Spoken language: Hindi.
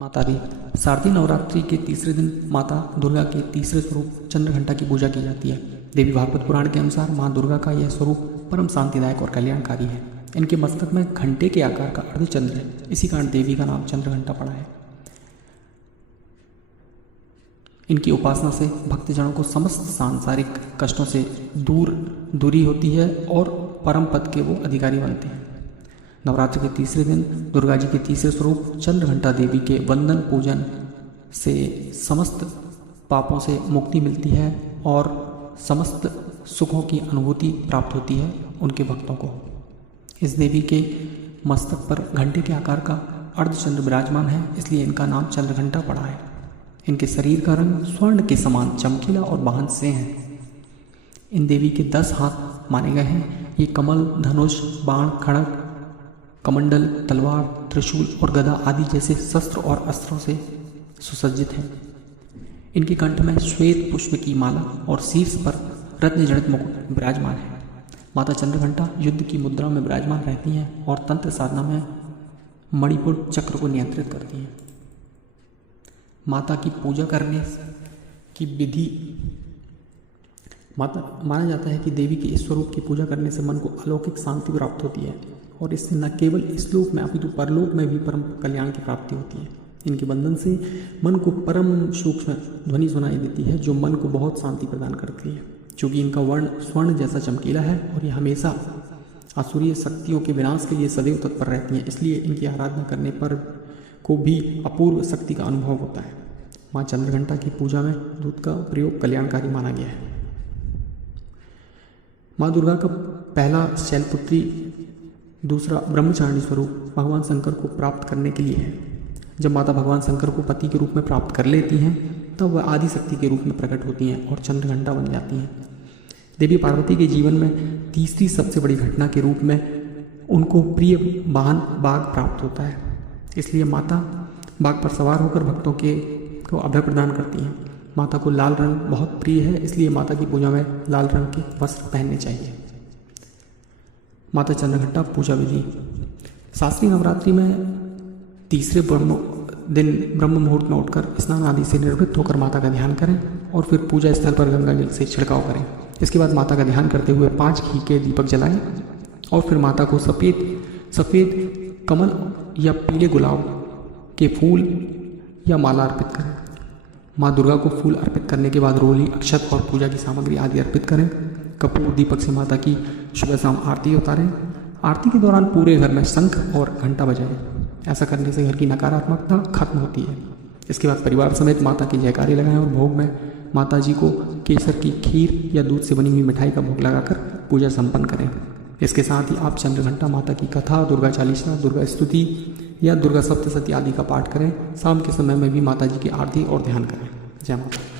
माता भी शारदीय नवरात्रि के तीसरे दिन माता दुर्गा के तीसरे स्वरूप चंद्रघंटा की पूजा की जाती है। देवी भागवत पुराण के अनुसार मां दुर्गा का यह स्वरूप परम शांतिदायक और कल्याणकारी है। इनके मस्तक में घंटे के आकार का अर्धचंद्र है, इसी कारण देवी का नाम चंद्रघंटा पड़ा है। इनकी उपासना से भक्तजनों को समस्त सांसारिक कष्टों से दूरी होती है और परम पद के वो अधिकारी बनते हैं। नवरात्रि के तीसरे दिन दुर्गा जी के तीसरे स्वरूप चंद्रघंटा देवी के वंदन पूजन से समस्त पापों से मुक्ति मिलती है और समस्त सुखों की अनुभूति प्राप्त होती है उनके भक्तों को। इस देवी के मस्तक पर घंटे के आकार का अर्धचंद्र विराजमान है, इसलिए इनका नाम चंद्रघंटा पड़ा है। इनके शरीर का रंग स्वर्ण के समान चमकीला और बाहन से है। इन देवी के 10 हाथ माने गए हैं। ये कमल, धनुष, बाण, खड़ग, कमंडल, तलवार, त्रिशूल और गदा आदि जैसे शस्त्र और अस्त्रों से सुसज्जित हैं। इनके कंठ में श्वेत पुष्प की माला और शीर्ष पर रत्न जड़ित मुकुट विराजमान है। माता चंद्रघंटा युद्ध की मुद्रा में विराजमान रहती हैं और तंत्र साधना में मणिपुर चक्र को नियंत्रित करती हैं। माता की पूजा करने की विधि माना जाता है कि देवी के इस स्वरूप की पूजा करने से मन को अलौकिक शांति प्राप्त होती है और इससे न केवल इस लोक में अपितु परलोक में भी परम कल्याण की प्राप्ति होती है। इनके बंधन से मन को परम सूक्ष्म ध्वनि सुनाई देती है जो मन को बहुत शांति प्रदान करती है। क्योंकि इनका वर्ण स्वर्ण जैसा चमकीला है और ये हमेशा आसुरीय शक्तियों के विनाश के लिए सदैव तत्पर रहती हैं, इसलिए इनकी आराधना करने पर को भी अपूर्व शक्ति का अनुभव होता है। माँ चंद्रघंटा की पूजा में दूध का प्रयोग कल्याणकारी माना गया है। माँ दुर्गा का पहला शैलपुत्री, दूसरा ब्रह्मचारिणी स्वरूप भगवान शंकर को प्राप्त करने के लिए है। जब माता भगवान शंकर को पति के रूप में प्राप्त कर लेती हैं तब वह आदि शक्ति के रूप में प्रकट होती हैं और चंद्रघंटा बन जाती हैं। देवी पार्वती के जीवन में तीसरी सबसे बड़ी घटना के रूप में उनको प्रिय वाहन बाघ प्राप्त होता है, इसलिए माता बाघ पर सवार होकर भक्तों को अभय प्रदान करती हैं। माता को लाल रंग बहुत प्रिय है, इसलिए माता की पूजा में लाल रंग के वस्त्र पहनने चाहिए। माता चंद्रघंटा पूजा विधि। शास्त्रीय नवरात्रि में तीसरे दिन ब्रह्म मुहूर्त में उठकर स्नान आदि से निर्वृत्त होकर माता का ध्यान करें और फिर पूजा स्थल पर गंगा जल से छिड़काव करें। इसके बाद माता का ध्यान करते हुए 5 घी के दीपक जलाएं और फिर माता को सफ़ेद कमल या पीले गुलाब के फूल या माला अर्पित करें। माँ दुर्गा को फूल अर्पित करने के बाद रोली, अक्षत और पूजा की सामग्री आदि अर्पित करें। कपूर दीपक से माता की सुबह शाम आरती उतारें। आरती के दौरान पूरे घर में शंख और घंटा बजाएं। ऐसा करने से घर की नकारात्मकता खत्म होती है। इसके बाद परिवार समेत माता की जयकारी लगाएं और भोग में माता जी को केसर की खीर या दूध से बनी हुई मिठाई का भोग लगाकर पूजा संपन्न करें। इसके साथ ही आप चंद्रघंटा माता की कथा, दुर्गा चालीसा, दुर्गा स्तुति या दुर्गा सप्तशती आदि का पाठ करें। शाम के समय में भी माता जी की आरती और ध्यान करें। जय माता।